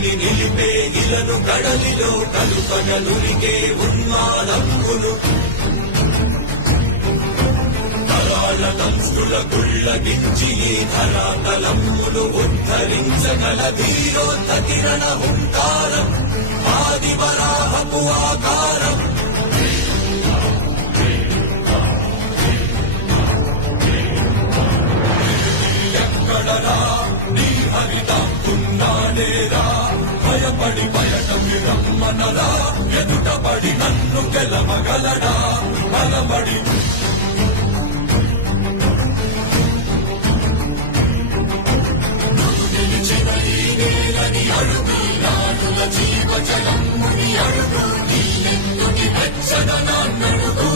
కృషిని నిలిపే ఇలను కడలిలో కలుపగలునికే ఉన్మాదమ్ములు తరాల దంస్తుల గుళ్ళగించి ఈ ధరాతలమ్ములు ఉద్ధరించగల ధీరోద్ధ కిరణ హుంకారం ఆది వరాహపు ఆకారం ఎక్కడరా నీ హరితాకున్నానేరా భయపడి బయటమి రమ్మనరా ఎదుటపడి నన్ను గెలవగలడా బలపడి నిలిచిన ఈ నేలని అడుగు నాడుల జీవజలమ్ముని అడుగు నీ నెత్తుకి వెచ్చదనాన్నడుగు